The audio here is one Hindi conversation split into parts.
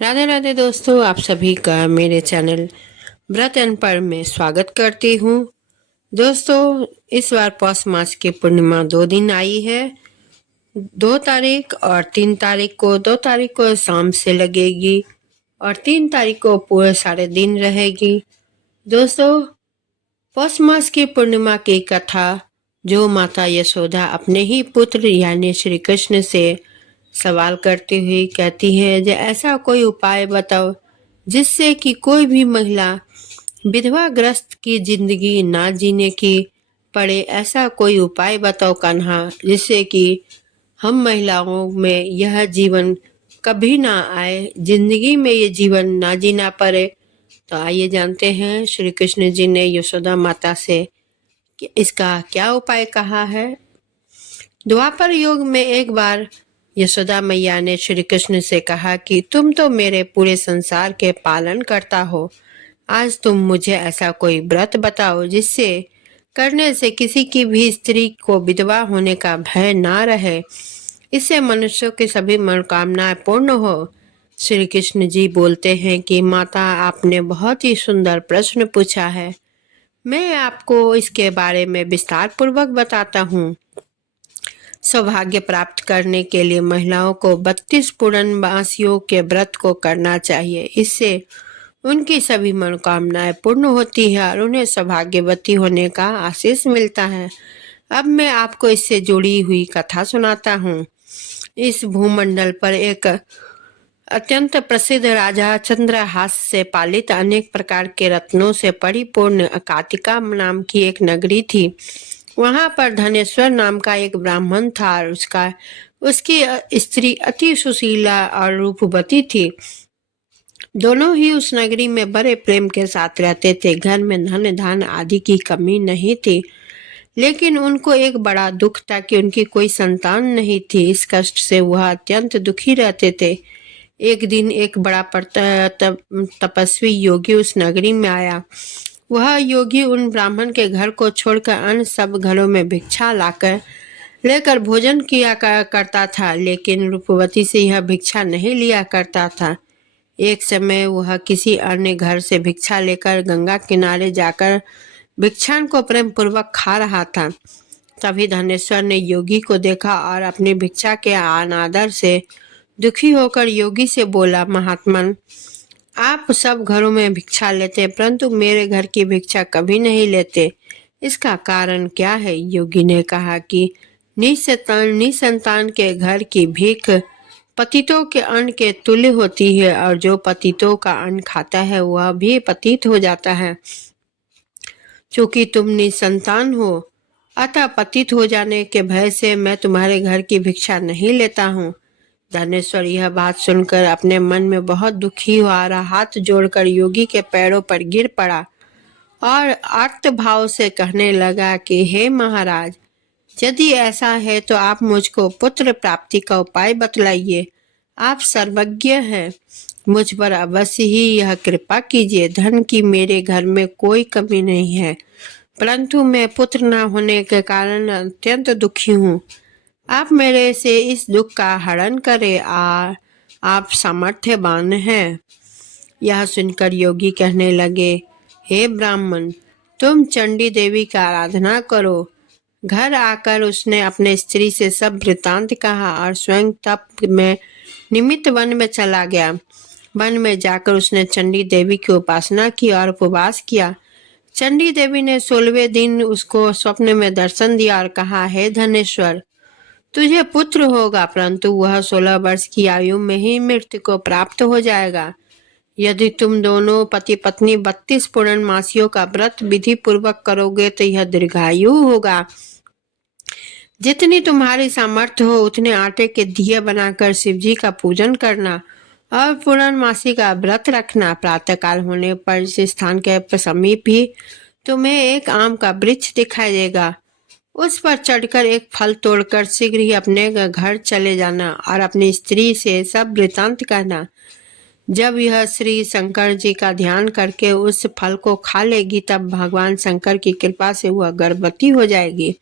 राधे राधे दोस्तों, आप सभी का मेरे चैनल व्रत एंड पर में स्वागत करती हूँ। दोस्तों, इस बार पौष मास की पूर्णिमा 2 दिन आई है। 2 तारीख और 3 तारीख को। 2 तारीख को शाम से लगेगी और 3 तारीख को पूरे सारे दिन रहेगी। दोस्तों, पौष मास की पूर्णिमा की कथा जो माता यशोदा अपने ही पुत्र यानी श्री कृष्ण से सवाल करती हुई कहती है कि ऐसा कोई उपाय बताओ जिससे कि कोई भी महिला विधवाग्रस्त की जिंदगी ना जीने की पड़े। ऐसा कोई उपाय बताओ कान्हा, जिससे कि हम महिलाओं में यह जीवन कभी ना आए, जिंदगी में ये जीवन ना जीना पड़े। तो आइए जानते हैं श्री कृष्ण जी ने यशोदा माता से कि इसका क्या उपाय कहा है। द्वापर युग में एक बार यशोदा मैया ने श्री कृष्ण से कहा कि तुम तो मेरे पूरे संसार के पालन करता हो। आज तुम मुझे ऐसा कोई व्रत बताओ जिससे करने से किसी की भी स्त्री को विधवा होने का भय ना रहे, इससे मनुष्यों की सभी मनोकामनाएं पूर्ण हो। श्री कृष्ण जी बोलते हैं कि माता, आपने बहुत ही सुंदर प्रश्न पूछा है। मैं आपको इसके बारे में विस्तार पूर्वक बताता हूँ। सौभाग्य प्राप्त करने के लिए महिलाओं को 32 पूर्णमासियों के व्रत को करना चाहिए। इससे उनकी सभी मनोकामनाएं पूर्ण होती है और उन्हें सौभाग्यवती होने का आशीष मिलता है। अब मैं आपको इससे जुड़ी हुई कथा सुनाता हूँ। इस भूमंडल पर एक अत्यंत प्रसिद्ध राजा चंद्रहास से पालित अनेक प्रकार के रत्नों से परिपूर्ण कातिका नाम की एक नगरी थी। वहां पर धनेश्वर नाम का एक ब्राह्मण था और उसकी स्त्री अति सुशीला और रूपवती थी। दोनों ही उस नगरी में बड़े प्रेम के साथ रहते थे। घर में धन धान आदि की कमी नहीं थी, लेकिन उनको एक बड़ा दुख था कि उनकी कोई संतान नहीं थी। इस कष्ट से वह अत्यंत दुखी रहते थे। एक दिन एक बड़ा तपस्वी योगी उस नगरी में आया। वह योगी उन ब्राह्मण के घर को छोड़कर अन्य सब घरों में भिक्षा लेकर भोजन किया करता था, लेकिन रूपवती से यह भिक्षा नहीं लिया करता था। एक समय वह किसी अन्य घर से भिक्षा लेकर गंगा किनारे जाकर भिक्षान को प्रेम पूर्वक खा रहा था। तभी धनेश्वर ने योगी को देखा और अपनी भिक्षा के अनादर से दुखी होकर योगी से बोला, महात्मन, आप सब घरों में भिक्षा लेते परंतु मेरे घर की भिक्षा कभी नहीं लेते। इसका कारण क्या है? योगी ने कहा कि निसंतान के घर की भीख पतितों के अन्न के तुल्य होती है और जो पतितों का अन्न खाता है वह भी पतित हो जाता है। चूंकि तुम निसंतान हो, अतः पतित हो जाने के भय से मैं तुम्हारे घर की भिक्षा नहीं लेता हूँ। धनेश्वर यह बात सुनकर अपने मन में बहुत दुखी हुआ और हाथ जोड़कर योगी के पैरों पर गिर पड़ा और आर्त भाव से कहने लगा कि हे महाराज, यदि ऐसा है तो आप मुझको पुत्र प्राप्ति का उपाय बतलाइए। आप सर्वज्ञ हैं, मुझ पर अवश्य ही यह कृपा कीजिए। धन की मेरे घर में कोई कमी नहीं है, परंतु मैं पुत्र न होने के कारण अत्यंत दुखी हूँ। आप मेरे से इस दुख का हरण करें। आप सामर्थ्यवान हैं। यह सुनकर योगी कहने लगे, हे ब्राह्मण, तुम चंडी देवी का आराधना करो। घर आकर उसने अपने स्त्री से सब वृतांत कहा और स्वयं तप में निमित्त वन में चला गया। वन में जाकर उसने चंडी देवी की उपासना की और उपवास किया। चंडी देवी ने 16वें दिन उसको स्वप्न में दर्शन दिया और कहा, हे धनेश्वर, तुझे पुत्र होगा, परंतु वह 16 वर्ष की आयु में ही मृत्यु को प्राप्त हो जाएगा। यदि तुम दोनों पति पत्नी 32 पूर्णमासियों का व्रत विधि पूर्वक करोगे तो यह दीर्घायु होगा। जितनी तुम्हारी सामर्थ्य हो उतने आटे के दिए बनाकर शिव जी का पूजन करना और पूर्णमासी का व्रत रखना। प्रातःकाल होने पर इस स्थान के समीप ही तुम्हें एक आम का वृक्ष दिखाई देगा। उस पर चढ़कर एक फल तोड़कर शीघ्र ही अपने घर चले जाना और अपनी स्त्री से सब वृतांत कहना। जब यह श्री शंकर जी का ध्यान करके उस फल को खा लेगी तब भगवान शंकर की कृपा से वह गर्भवती हो जाएगी।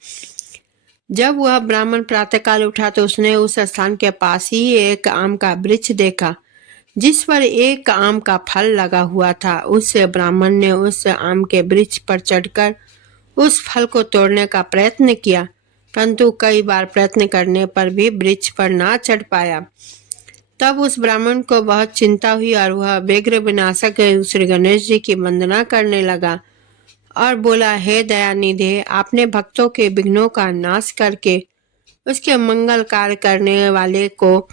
जब वह ब्राह्मण प्रातःकाल उठा तो उसने उस स्थान के पास ही एक आम का वृक्ष देखा। जिस पर एक आम का फल लगा हुआ था। उस ब्राह्मण ने उस आम के वृक्ष पर चढ़कर उस फल को तोड़ने का प्रयत्न किया, परंतु कई बार प्रयत्न करने पर भी वृक्ष पर ना चढ़ पाया। तब उस ब्राह्मण को बहुत चिंता हुई और वह व्यग्र विनाशक श्री गणेश जी की वंदना करने लगा और बोला, हे दयानिधे, आपने भक्तों के विघ्नों का नाश करके उसके मंगल कार्य करने वाले को,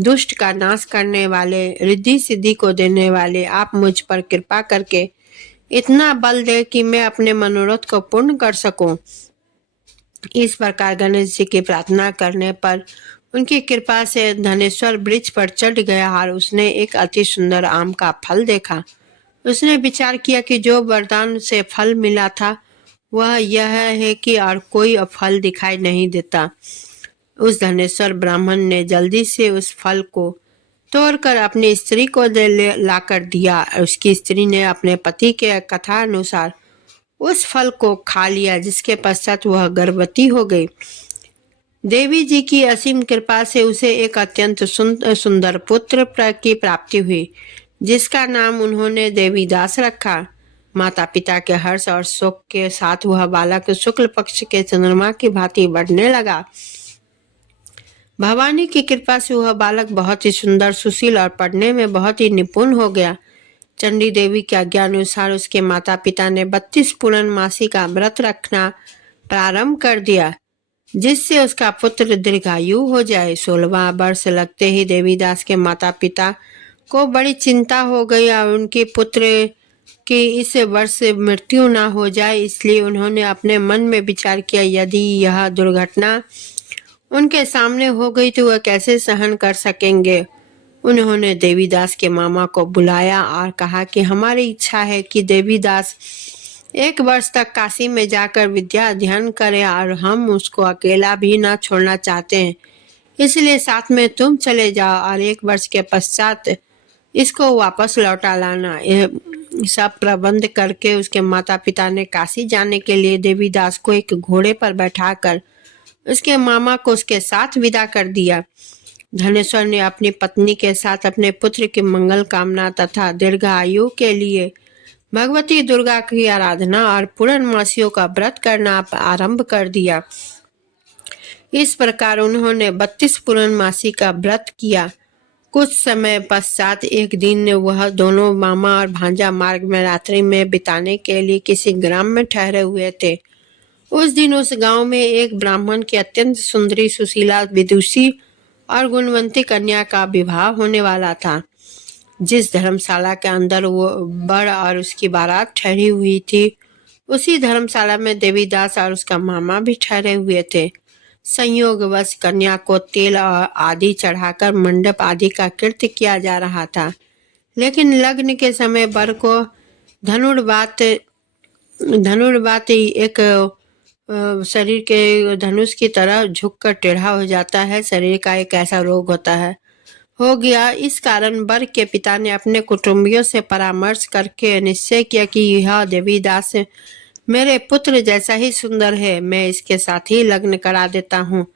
दुष्ट का नाश करने वाले, रिद्धि सिद्धि को देने वाले, आप मुझ पर कृपा करके इतना बल दे कि मैं अपने मनोरथ को पूर्ण कर सकूं। इस प्रकार गणेश जी की प्रार्थना करने पर उनकी कृपा से धनेश्वर वृक्ष पर चढ़ गया और उसने एक अति सुंदर आम का फल देखा। उसने विचार किया कि जो वरदान से फल मिला था वह यह है कि और कोई फल दिखाई नहीं देता। उस धनेश्वर ब्राह्मण ने जल्दी से उस फल को तोड़कर अपनी स्त्री को लाकर दिया। उसकी स्त्री ने अपने पति के कथा अनुसार उस फल को खा लिया, जिसके पश्चात वह गर्भवती हो गई। देवी जी की असीम कृपा से उसे एक अत्यंत सुंदर पुत्र की प्राप्ति हुई, जिसका नाम उन्होंने देवीदास रखा। माता पिता के हर्ष और शोक के साथ वह बालक शुक्ल पक्ष के चंद्रमा की भांति बढ़ने लगा। भवानी की कृपा से वह बालक बहुत ही सुंदर, सुशील और पढ़ने में बहुत ही निपुण हो गया। चंडी देवी के आज्ञा अनुसार उसके माता पिता ने 32 पूर्णमासी का व्रत रखना प्रारंभ कर दिया, जिससे उसका पुत्र दीर्घायु हो जाए। 16वां वर्ष लगते ही देवीदास के माता पिता को बड़ी चिंता हो गई और उनके पुत्र की इस वर्ष मृत्यु ना हो जाए, इसलिए उन्होंने अपने मन में विचार किया, यदि यह दुर्घटना उनके सामने हो गई तो वह कैसे सहन कर सकेंगे। उन्होंने देवीदास के मामा को बुलाया और कहा कि हमारी इच्छा है कि देवीदास 1 वर्ष तक काशी में जाकर विद्या अध्ययन करे और हम उसको अकेला भी ना छोड़ना चाहते हैं, इसलिए साथ में तुम चले जाओ और 1 वर्ष के पश्चात इसको वापस लौटा लाना। यह सब प्रबंध करके उसके माता पिता ने काशी जाने के लिए देवीदास को एक घोड़े पर बैठाकर उसके मामा को उसके साथ विदा कर दिया। धनेश्वर ने अपनी पत्नी के साथ अपने पुत्र की मंगल कामना तथा दीर्घायु के लिए भगवती दुर्गा की आराधना और पूर्णमासियों का व्रत करना आरंभ कर दिया। इस प्रकार उन्होंने 32 पूर्णमासी का व्रत किया। कुछ समय पश्चात एक दिन वह दोनों मामा और भांजा मार्ग में रात्रि में बिताने के लिए किसी ग्राम में ठहरे हुए थे। उस दिन उस गांव में एक ब्राह्मण की अत्यंत सुंदरी, सुशीला, विदुषी और गुणवंती कन्या का विवाह होने वाला था। जिस धर्मशाला के अंदर वो वर और उसकी बारात ठहरी हुई थी, उसी धर्मशाला में देवीदास और उसका मामा भी ठहरे हुए थे। संयोगवश कन्या को तेल आदि चढ़ाकर मंडप आदि का कृत्य किया जा रहा था, लेकिन लग्न के समय वर को धनुर्वात एक शरीर के धनुष की तरह झुककर टेढ़ा हो जाता है। शरीर का एक ऐसा रोग होता है, हो गया। इस कारण वर के पिता ने अपने कुटुंबियों से परामर्श करके निश्चय किया कि यह देवीदास मेरे पुत्र जैसा ही सुंदर है, मैं इसके साथ ही लग्न करा देता हूँ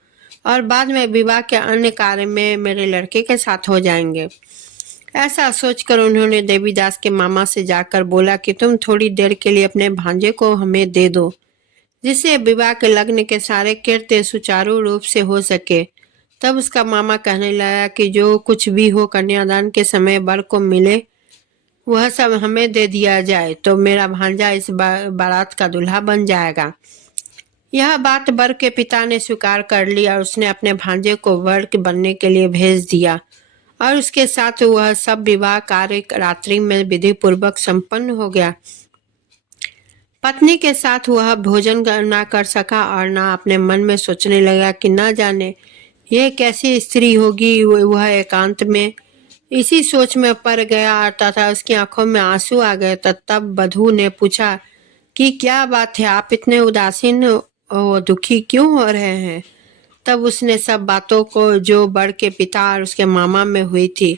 और बाद में विवाह के अन्य कार्य में मेरे लड़के के साथ हो जाएंगे। ऐसा सोचकर उन्होंने देवीदास के मामा से जाकर बोला कि तुम थोड़ी देर के लिए अपने भांजे को हमें दे दो, जिससे विवाह के लग्न के सारे कृत्य सुचारू रूप से हो सके। तब उसका मामा कहने लगा कि जो कुछ भी हो कन्यादान के समय वर को मिले वह सब हमें दे दिया जाए, तो मेरा भांजा इस बारात का दूल्हा बन जाएगा। यह बात वर के पिता ने स्वीकार कर लिया और उसने अपने भांजे को वर बनने के लिए भेज दिया और उसके साथ वह सब विवाह कार्य रात्रि में विधि पूर्वक संपन्न हो गया। पत्नी के साथ वह भोजन ना कर सका और ना अपने मन में सोचने लगा कि ना जाने यह कैसी स्त्री होगी। वह एकांत में इसी सोच में पड़ गया तथा उसकी आंखों में आंसू आ गए। तब वधू ने पूछा कि क्या बात है, आप इतने उदासीन और दुखी क्यों हो रहे हैं। तब उसने सब बातों को जो वर के पिता और उसके मामा में हुई थी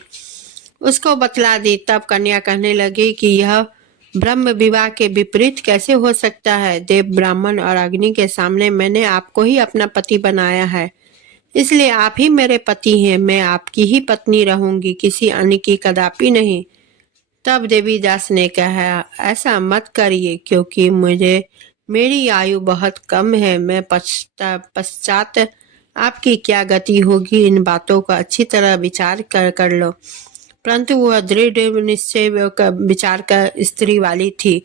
उसको बतला दी। तब कन्या कहने लगी कि यह ब्रह्म विवाह के विपरीत कैसे हो सकता है। देव, ब्राह्मण और अग्नि के सामने मैंने आपको ही अपना पति बनाया है, इसलिए आप ही मेरे पति हैं, मैं आपकी ही पत्नी रहूंगी, किसी अन्य की कदापि नहीं। तब देवीदास ने कहा, ऐसा मत करिए, क्योंकि मेरी आयु बहुत कम है। मैं पश्चात आपकी क्या गति होगी, इन बातों का अच्छी तरह विचार कर लो। परंतु वह दृढ़ निश्चय विचार का स्त्री वाली थी।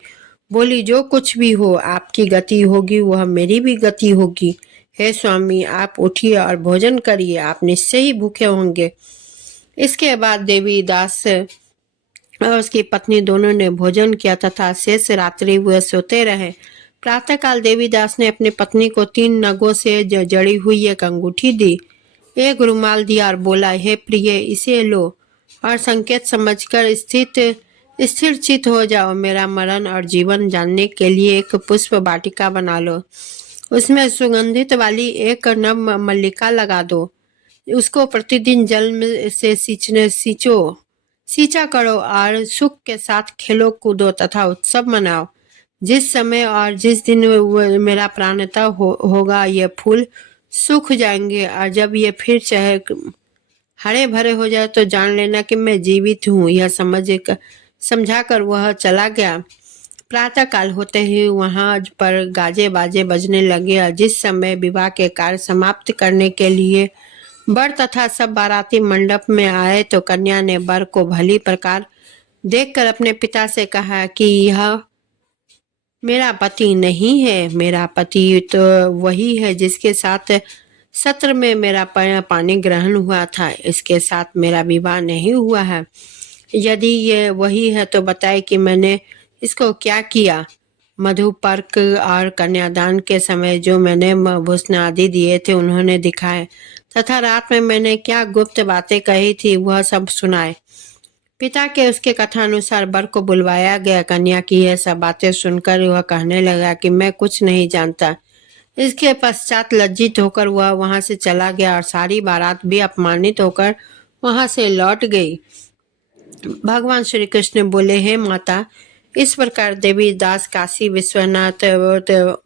बोली, जो कुछ भी हो, आपकी गति होगी वह मेरी भी गति होगी। हे स्वामी, आप उठिए और भोजन करिए, आप निश्चय ही भूखे होंगे। इसके बाद देवीदास और उसकी पत्नी दोनों ने भोजन किया तथा शेष रात्रि वह सोते रहे। प्रातःकाल देवीदास ने अपनी पत्नी को 3 नगों से जड़ी हुई एक अंगूठी दी, एक रुमाल दिया और बोला, हे प्रिय, इसे लो और संकेत समझकर स्थिर चित हो जाओ। मेरा मरण और जीवन जानने के लिए एक पुष्प वाटिका बना लो, उसमें सुगंधित वाली एक नव मल्लिका लगा दो, उसको प्रतिदिन जल में से सींचा करो और सुख के साथ खेलो कूदो तथा उत्सव मनाओ। जिस समय और जिस दिन मेरा प्राणता होगा, ये फूल सूख जाएंगे, और जब ये फिर चाहे हरे भरे हो जाए तो जान लेना कि मैं जीवित हूँ। यह समझाकर वह चला गया। प्रातः काल होते ही वहां पर गाजे बाजे बजने लगे, और जिस समय विवाह के कार्य समाप्त करने के लिए वर तथा सब बाराती मंडप में आए तो कन्या ने वर को भली प्रकार देखकर अपने पिता से कहा कि यह मेरा पति नहीं है, मेरा पति तो वही है जिसके साथ सत्र में मेरा पानी ग्रहण हुआ था, इसके साथ मेरा विवाह नहीं हुआ है। यदि ये वही है तो बताए कि मैंने इसको क्या किया। मधुपर्क और कन्यादान के समय जो मैंने भूषण आदि दिए थे उन्होंने दिखाए, तथा रात में मैंने क्या गुप्त बातें कही थी वह सब सुनाए। पिता के उसके कथानुसार वर को बुलवाया गया। कन्या की यह सब बातें सुनकर वह कहने लगा कि मैं कुछ नहीं जानता। इसके पश्चात लज्जित होकर वह वहां से चला गया और सारी बारात भी अपमानित होकर वहां से लौट गई। भगवान श्री कृष्ण बोले, हे माता, इस प्रकार देवीदास काशी विश्वनाथ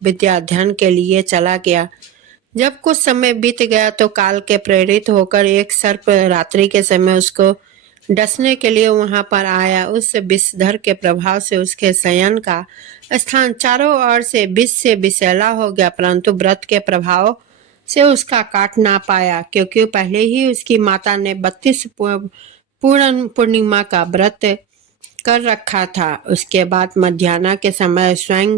विद्या अध्ययन के लिए चला गया। जब कुछ समय बीत गया तो काल के प्रेरित होकर एक सर्प रात्रि के समय उसको डसने के लिए वहां पर आया। उस विषधर के प्रभाव से उसके शयन का स्थान चारों ओर से विष से विषैला हो गया, परंतु व्रत के प्रभाव से उसका काट ना पाया, क्योंकि पहले ही उसकी माता ने 32 पूर्ण पूर्णिमा का व्रत कर रखा था। उसके बाद मध्याह्न के समय स्वयं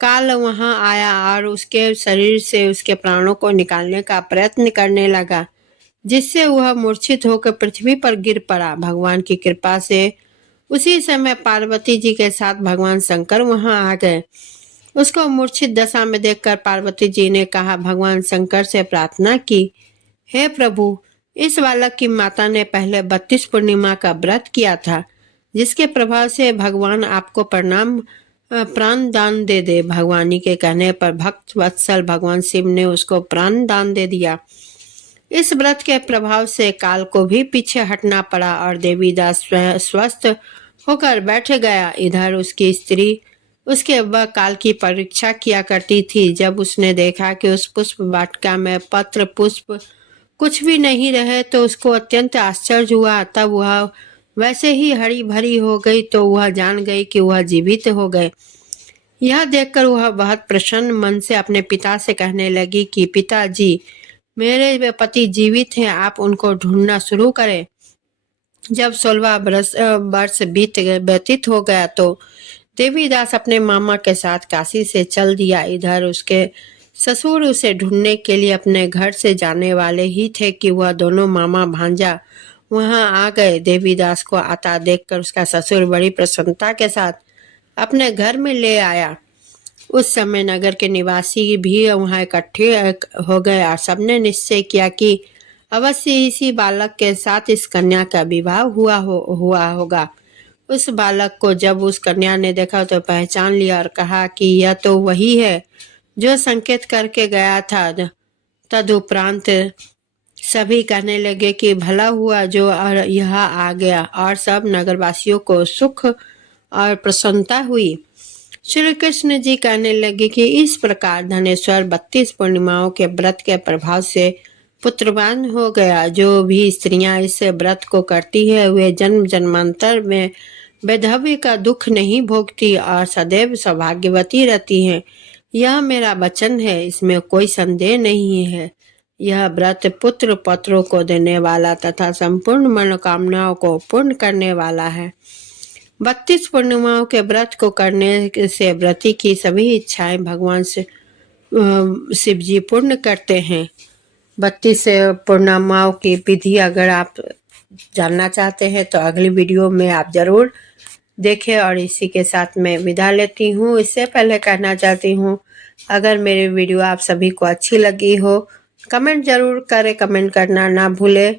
काल वहां आया और उसके शरीर से उसके प्राणों को निकालने का प्रयत्न करने लगा, जिससे वह मूर्छित होकर पृथ्वी पर गिर पड़ा। भगवान की कृपा से उसी समय पार्वती जी के साथ भगवान शंकर वहां आ गए। उसको मूर्छित दशा में देखकर पार्वती जी ने कहा, भगवान शंकर से प्रार्थना की, हे प्रभु, इस बालक की माता ने पहले 32 पूर्णिमा का व्रत किया था, जिसके प्रभाव से भगवान आपको प्राण दान दे दे। भगवानी के कहने पर भक्त वत्सल भगवान शिव ने उसको प्राण दान दे दिया। इस व्रत के प्रभाव से काल को भी पीछे हटना पड़ा और देवीदास स्वस्थ होकर बैठ गया। इधर उसकी स्त्री उसके वह काल की परीक्षा किया करती थी। जब उसने देखा कि उस पुष्प वाटिका में पत्र पुष्प कुछ भी नहीं रहे तो उसको अत्यंत आश्चर्य हुआ। तब वह वैसे ही हरी भरी हो गई तो वह जान गई कि वह जीवित हो गए। यह देखकर वह बहुत प्रसन्न मन से अपने पिता से कहने लगी कि पिताजी, मेरे पति जीवित हैं, आप उनको ढूंढना शुरू करें। जब 16 वर्ष व्यतीत हो गया तो देवीदास अपने मामा के साथ काशी से चल दिया। इधर उसके ससुर उसे ढूंढने के लिए अपने घर से जाने वाले ही थे कि वह दोनों मामा भांजा वहां आ गए। देवीदास को आता देखकर उसका ससुर बड़ी प्रसन्नता के साथ अपने घर में ले आया। उस समय नगर के निवासी भी वहां इकट्ठे हो गए और सबने निश्चय किया कि अवश्य इसी बालक के साथ इस कन्या का विवाह हुआ होगा। उस बालक को जब उस कन्या ने देखा तो पहचान लिया और कहा कि यह तो वही है जो संकेत करके गया था। तदुपरांत सभी कहने लगे कि भला हुआ जो यह आ गया, और सब नगरवासियों को सुख और प्रसन्नता हुई। श्री कृष्ण जी कहने लगे कि इस प्रकार धनेश्वर 32 पूर्णिमाओं के व्रत के प्रभाव से पुत्रवान हो गया। जो भी स्त्रियां इस व्रत को करती है वे जन्म जन्मांतर में वैधव्य का दुख नहीं भोगती और सदैव सौभाग्यवती रहती हैं। यह मेरा वचन है, इसमें कोई संदेह नहीं है। यह व्रत पुत्र पौत्रों को देने वाला तथा संपूर्ण मनोकामनाओं को पूर्ण करने वाला है। 32 पूर्णिमाओं के व्रत को करने से व्रती की सभी इच्छाएं भगवान से शिव जी पूर्ण करते हैं। 32 पूर्णिमाओं की विधि अगर आप जानना चाहते हैं तो अगली वीडियो में आप जरूर देखें। और इसी के साथ मैं विदा लेती हूँ। इससे पहले कहना चाहती हूँ, अगर मेरी वीडियो आप सभी को अच्छी लगी हो कमेंट जरूर करें, कमेंट करना ना भूलें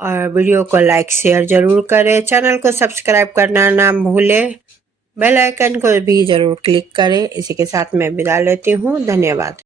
और वीडियो को लाइक शेयर जरूर करें। चैनल को सब्सक्राइब करना ना भूलें, बेल आइकन को भी जरूर क्लिक करें। इसी के साथ मैं विदा लेती हूँ। धन्यवाद।